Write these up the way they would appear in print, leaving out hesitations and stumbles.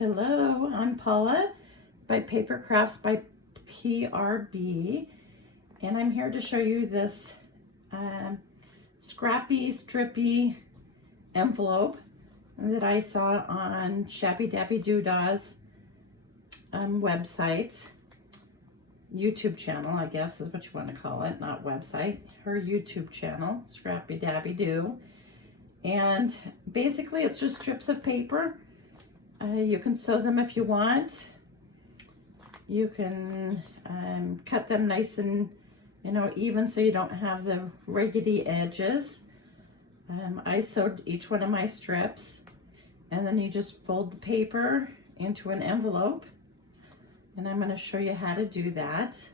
Hello, I'm Paula by Paper Crafts by PRB, and I'm here to show you this scrappy, strippy envelope that I saw on Shabby Dabby Doodah's website, YouTube channel, I guess is what you want to call it, not website, her YouTube channel, Scrappy Dabby Doo. And basically it's just strips of paper. You can sew them if you want. You can cut them nice and even so you don't have the raggedy edges. I sewed each one of my strips, and then you just fold the paper into an envelope, and I'm going to show you how to do that.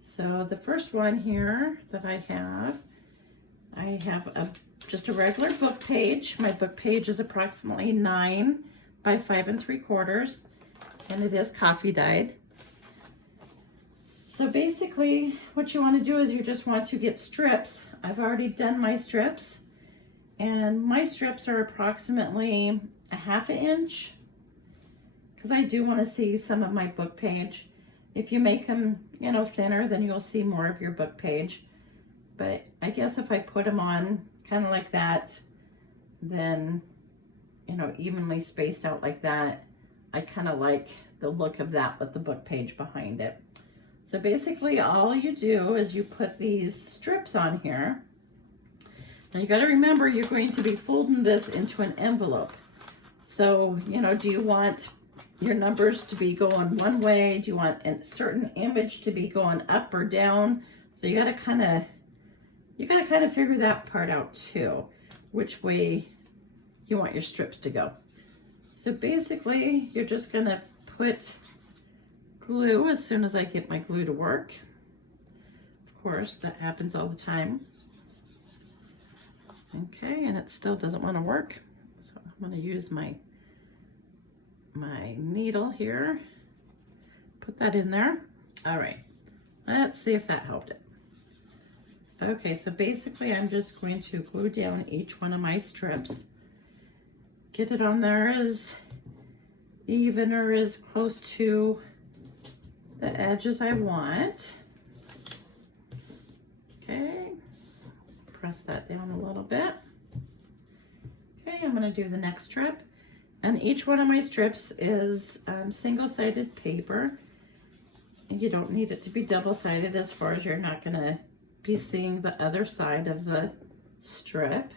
So the first one here that I have just a regular book page. My book page is approximately 9 by 5 3/4, and it is coffee dyed. So basically what you want to do is you just want to get strips. I've already done my strips, and my strips are approximately a 1/2 inch, because I do want to see some of my book page. If you make them thinner, then you'll see more of your book page. But I guess if I put them on kind of like that, then evenly spaced out like that, I kind of like the look of that with the book page behind it. So basically all you do is you put these strips on here. Now you got to remember you're going to be folding this into an envelope. So, do you want your numbers to be going one way? Do you want a certain image to be going up or down? So you got to kind of figure that part out too, which way you want your strips to go. So basically you're just going to put glue as soon as I get my glue to work. Of course, that happens all the time. Okay, and it still doesn't want to work. So I'm going to use my needle here. Put that in there. All right, let's see if that helped it. Okay, so basically I'm just going to glue down each one of my strips. Get it on there as even or as close to the edge as I want. Okay, press that down a little bit. Okay, I'm going to do the next strip. And each one of my strips is single-sided paper. And you don't need it to be double-sided, as far as you're not going to be seeing the other side of the strip.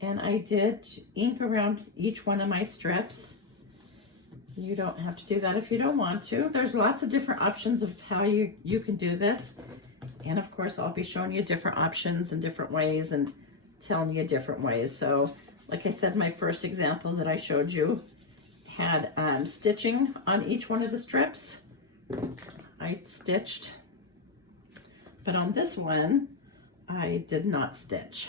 And I did ink around each one of my strips. You don't have to do that if you don't want to. There's lots of different options of how you can do this. And of course, I'll be showing you different options and different ways and telling you different ways. So like I said, my first example that I showed you had stitching on each one of the strips. I stitched, but on this one, I did not stitch.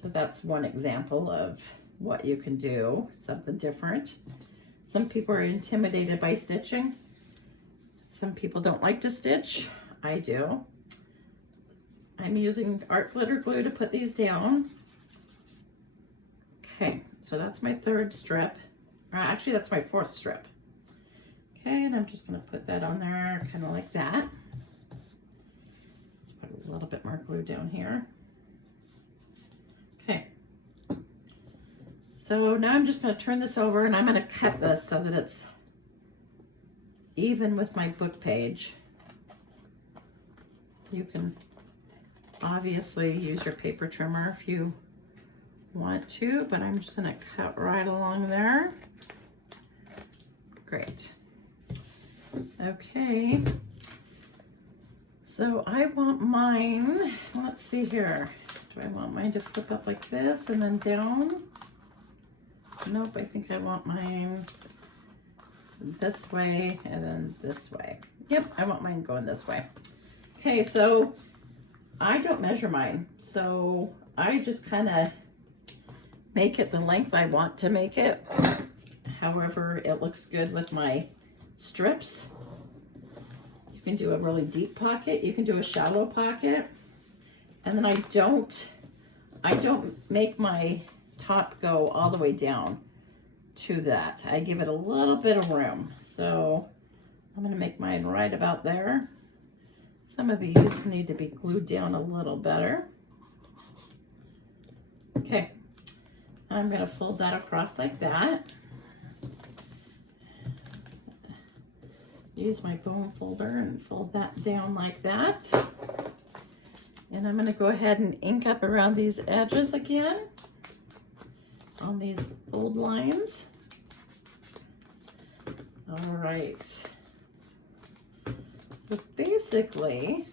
So that's one example of what you can do, something different. Some people are intimidated by stitching. Some people don't like to stitch. I do. I'm using art glitter glue to put these down. Okay, so that's my 3rd strip. Actually, that's my 4th strip. Okay, and I'm just going to put that on there kind of like that. Let's put a little bit more glue down here. Okay, so now I'm just going to turn this over, and I'm going to cut this so that it's even with my book page. You can obviously use your paper trimmer if you want to, but I'm just going to cut right along there. Great. Okay, so I want mine, let's see here. Do I want mine to flip up like this and then down? Nope, I think I want mine this way and then this way. Yep, I want mine going this way. Okay, so I don't measure mine, so I just kind of make it the length I want to make it. However, it looks good with my strips. You can do a really deep pocket, you can do a shallow pocket, and then I don't make my top go all the way down to that. I give it a little bit of room. So I'm going to make mine right about there. Some of these need to be glued down a little better. Okay, I'm going to fold that across like that. Use my bone folder and fold that down like that. And I'm going to go ahead and ink up around these edges again on these fold lines. All right. So basically,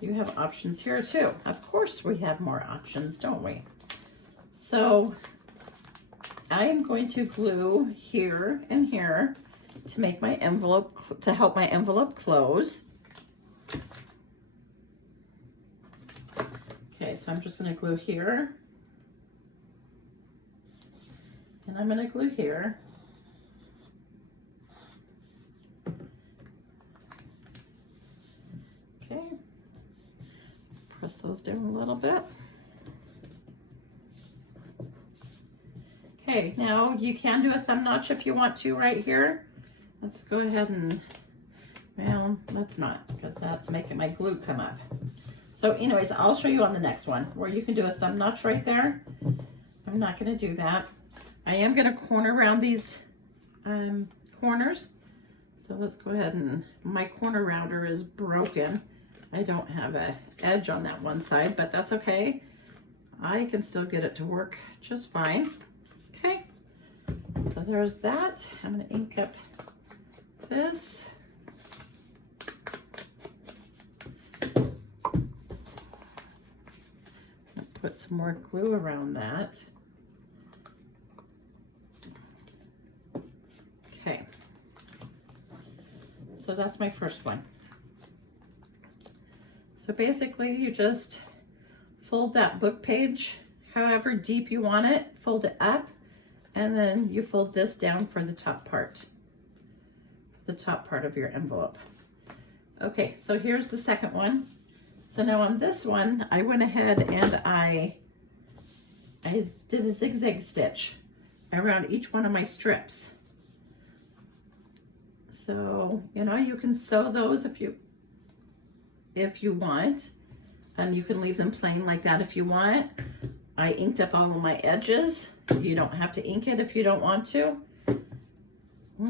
you have options here too. Of course we have more options, don't we? So I am going to glue here and here to make my envelope, to help my envelope close. Okay, so I'm just going to glue here. And I'm going to glue here. Okay. Press those down a little bit. Okay, now you can do a thumb notch if you want to right here. Let's go ahead and, well, let's not, because that's making my glue come up. So anyways, I'll show you on the next one where you can do a thumb notch right there. I'm not going to do that. I am going to corner around these corners. So let's go ahead and, my corner router is broken. I don't have an edge on that one side, but that's okay. I can still get it to work just fine. Okay, so there's that. I'm going to ink up this. Put some more glue around that. Okay, so that's my first one. So basically you just fold that book page however deep you want it, fold it up, and then you fold this down for the top part of your envelope. Okay, so here's the second one. So now on this one, I went ahead and I did a zigzag stitch around each one of my strips. So, you know, you can sew those if you want, and you can leave them plain like that if you want. I inked up all of my edges. You don't have to ink it if you don't want to.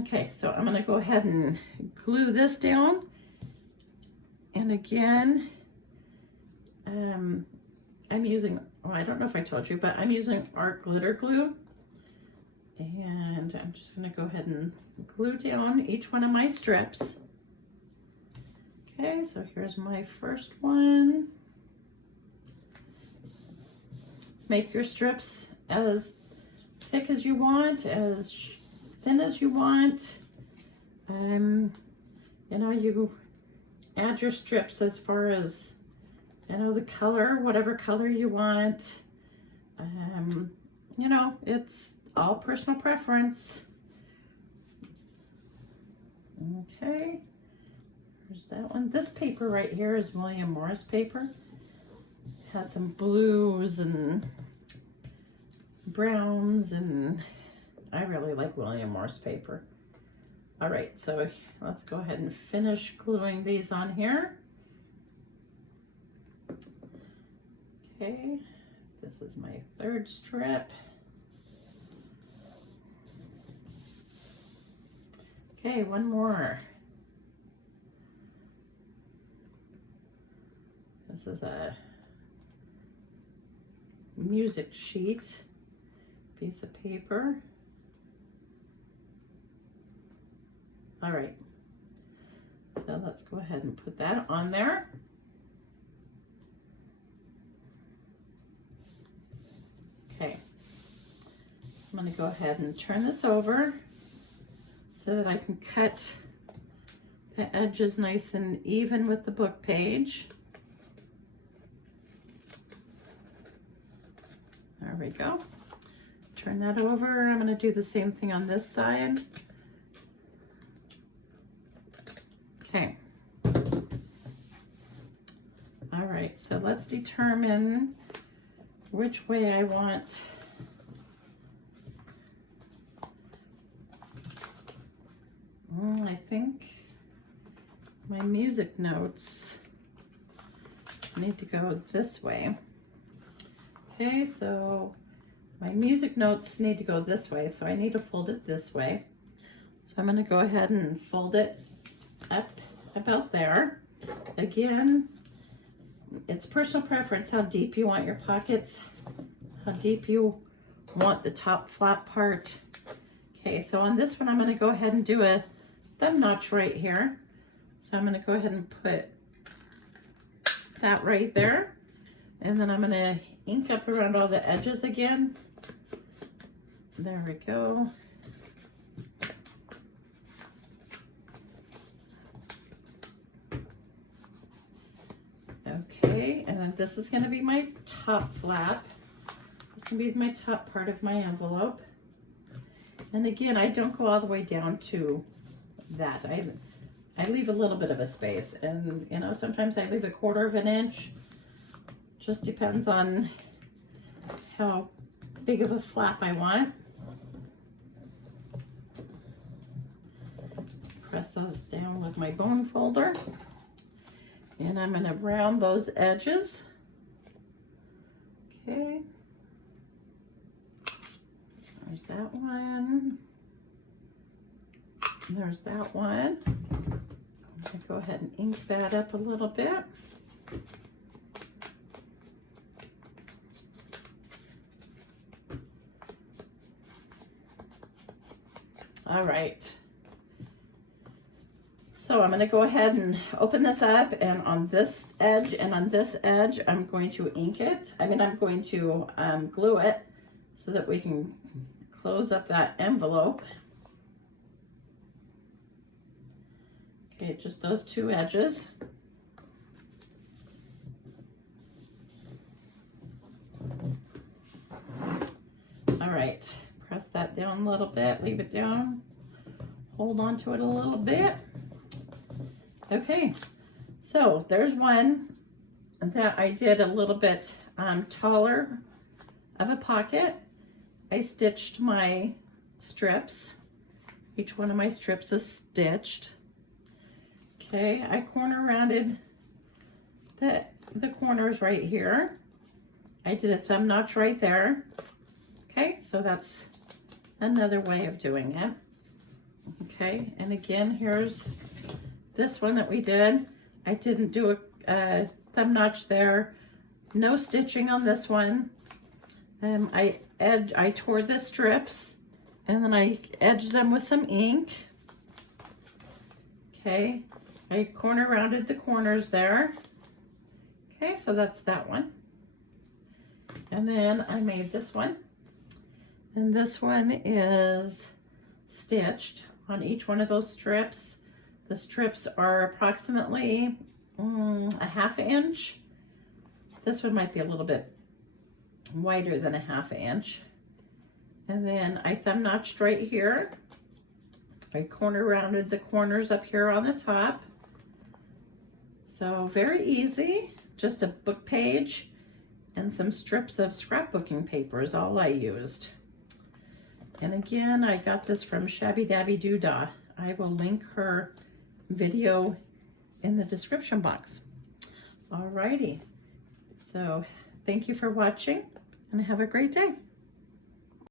Okay, so I'm going to go ahead and glue this down. And again, I'm using, oh, I don't know if I told you, but I'm using art glitter glue. And I'm just going to go ahead and glue down each one of my strips. Okay, so here's my first one. Make your strips as thick as you want, as thin as you want. You know, you add your strips as far as, you know, the color, whatever color you want. You know, it's all personal preference. Okay, there's that one. This paper right here is William Morris paper. It has some blues and browns, and I really like William Morris paper. All right, so let's go ahead and finish gluing these on here. Okay, this is my third strip. Okay, one more. This is a music sheet, piece of paper. All right, so let's go ahead and put that on there. Okay, I'm going to go ahead and turn this over so that I can cut the edges nice and even with the book page. There we go. Turn that over. I'm going to do the same thing on this side. Okay. All right, so let's determine which way I want think my music notes need to go this way. Okay, so my music notes need to go this way, so I need to fold it this way. So I'm going to go ahead and fold it up about there. Again, it's personal preference how deep you want your pockets, how deep you want the top flap part. Okay, so on this one, I'm going to go ahead and do a thumb notch right here. So I'm going to go ahead and put that right there. And then I'm going to ink up around all the edges again. There we go. Okay, and then this is going to be my top flap. This is going to be my top part of my envelope. And again, I don't go all the way down to that. I leave a little bit of a space, and you know, sometimes I leave 1/4 inch. Just depends on how big of a flap I want. Press those down with my bone folder. And I'm going to round those edges. Okay. There's that one. There's that one. I'm going to go ahead and ink that up a little bit. All right. So I'm going to go ahead and open this up, and on this edge and on this edge, I'm going to ink it. I'm going to glue it so that we can close up that envelope. Okay, just those two edges. All right, press that down a little bit, leave it down, hold on to it a little bit. Okay, so there's one that I did a little bit taller of a pocket. I stitched my strips. Each one of my strips is stitched. Okay, I corner rounded the corners right here. I did a thumb notch right there. Okay, so that's another way of doing it. Okay, and again, here's this one that we did. I didn't do a thumb notch there. No stitching on this one. I tore the strips and then I edged them with some ink. Okay, I corner rounded the corners there. Okay, so that's that one. And then I made this one. And this one is stitched on each one of those strips. The strips are approximately 1/2 inch. This one might be a little bit wider than 1/2 inch. And then I thumb notched right here. I corner rounded the corners up here on the top. So very easy, just a book page and some strips of scrapbooking paper is all I used. And again, I got this from Shabby Dabby Doodah. I will link her video in the description box. Alrighty, so thank you for watching and have a great day.